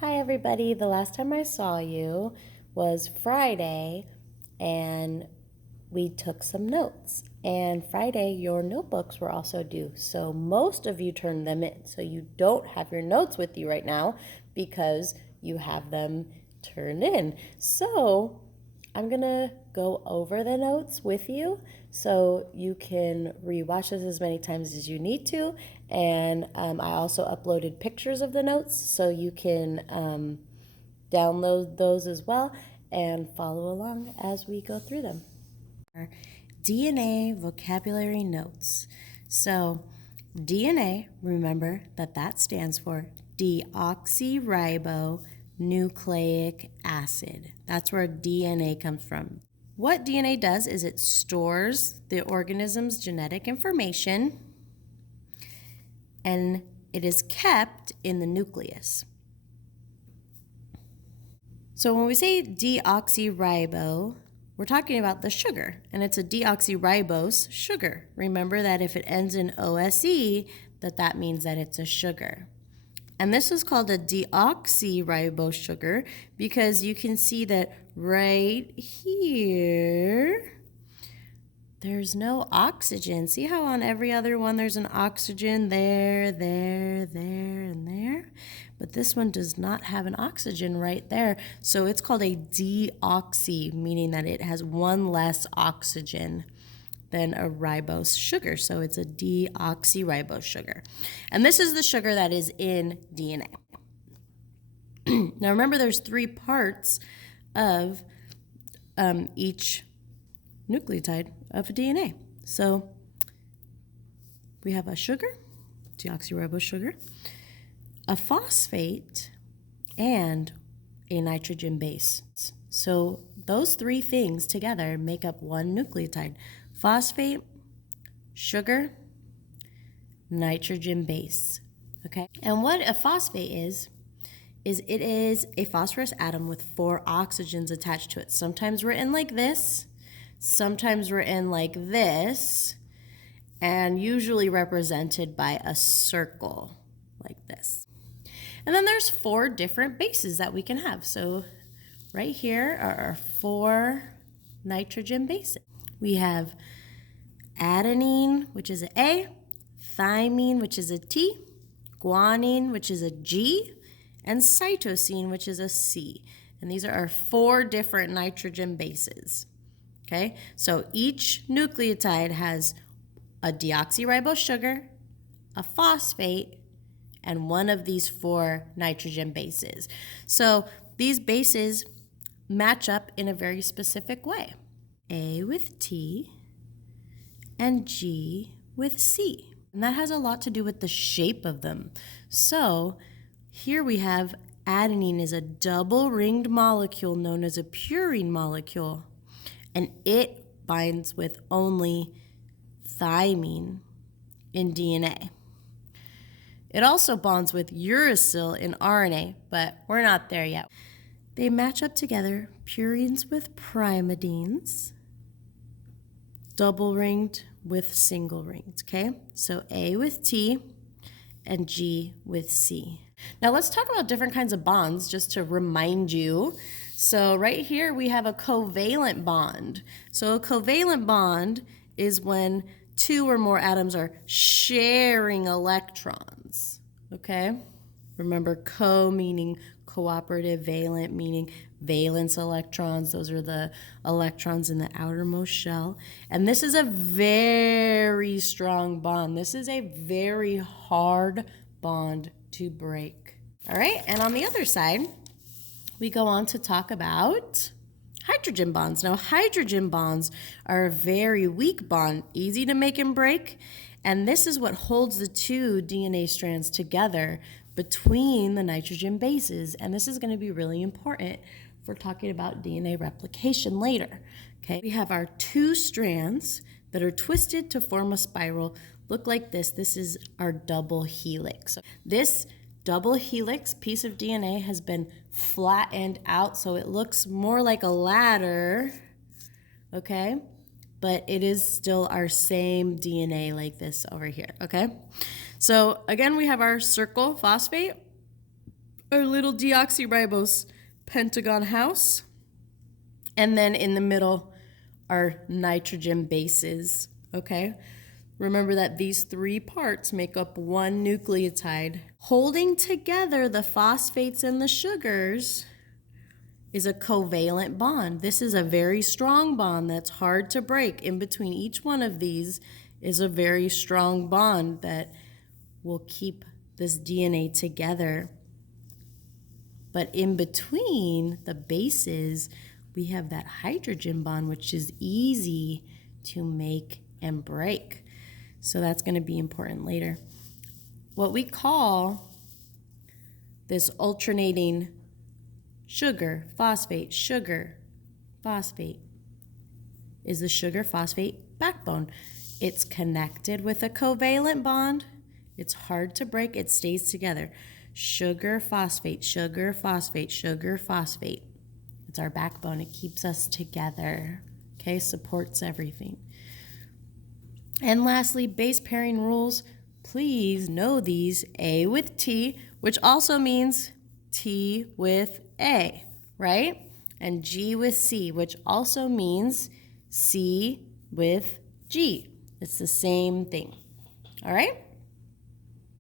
Hi everybody, the last time I saw you was Friday and we took some notes. And Friday your notebooks were also due, so most of you turned them in. So you don't have your notes with you right now because you have them turned in. So I'm gonna go over the notes with you so you can rewatch this as many times as you need to. And I also uploaded pictures of the notes so you can download those as well and follow along as we go through them. DNA vocabulary notes. So DNA, remember that stands for deoxyribonucleic acid. That's where DNA comes from. What DNA does is it stores the organism's genetic information and it is kept in the nucleus. So when we say deoxyribo, we're talking about the sugar, and it's a deoxyribose sugar. Remember that if it ends in OSE, that means that it's a sugar. And this is called a deoxyribose sugar because you can see that right here, there's no oxygen. See how on every other one there's an oxygen there, there, there, and there? But this one does not have an oxygen right there. So it's called a deoxy, meaning that it has one less oxygen than a ribose sugar. So it's a deoxyribose sugar. And this is the sugar that is in DNA. Now remember, there's 3 parts of each nucleotide of DNA. So we have a sugar, deoxyribose sugar, a phosphate, and a nitrogen base. So those 3 things together make up one nucleotide: phosphate, sugar, nitrogen base. Okay? And what a phosphate is it is a phosphorus atom with 4 oxygens attached to it. Sometimes written like this, sometimes written like this, and usually represented by a circle like this. And then there's 4 different bases that we can have. So right here are our 4 nitrogen bases. We have adenine, which is an A, thymine, which is a T, guanine, which is a G, and cytosine, which is a C. And these are our 4 different nitrogen bases. Okay, so each nucleotide has a deoxyribose sugar, a phosphate, and one of these 4 nitrogen bases. So these bases match up in a very specific way. A with T and G with C. And that has a lot to do with the shape of them. So here we have adenine is a double-ringed molecule known as a purine molecule, and it binds with only thymine in DNA. It also bonds with uracil in RNA, but we're not there yet. They match up together, purines with pyrimidines, double-ringed with single-ringed, okay? So A with T and G with C. Now let's talk about different kinds of bonds just to remind you. So right here we have a covalent bond. So a covalent bond is when 2 or more atoms are sharing electrons, okay? Remember, co meaning cooperative, valent meaning valence electrons. Those are the electrons in the outermost shell. And this is a very strong bond. This is a very hard bond to break. All right, and on the other side, we go on to talk about hydrogen bonds. Now, hydrogen bonds are a very weak bond, easy to make and break, and this is what holds the 2 DNA strands together between the nitrogen bases, and this is going to be really important for talking about DNA replication later. Okay, we have our 2 strands that are twisted to form a spiral, look like this. This is our double helix. This double helix piece of DNA has been flattened out so it looks more like a ladder, okay? But it is still our same DNA like this over here, okay? So again, we have our circle phosphate, our little deoxyribose pentagon house. And then in the middle are nitrogen bases, okay? Remember that these three parts make up one nucleotide. Holding together the phosphates and the sugars is a covalent bond. This is a very strong bond that's hard to break. In between each one of these is a very strong bond that will keep this DNA together. But in between the bases, we have that hydrogen bond, which is easy to make and break. So that's going to be important later. What we call this alternating sugar, phosphate, is the sugar-phosphate backbone. It's connected with a covalent bond. It's hard to break. It stays together. Sugar, phosphate, sugar, phosphate, sugar, phosphate. It's our backbone. It keeps us together, okay? Supports everything. And lastly, base pairing rules. Please know these. A with T, which also means T with A, right? And G with C, which also means C with G. It's the same thing, all right?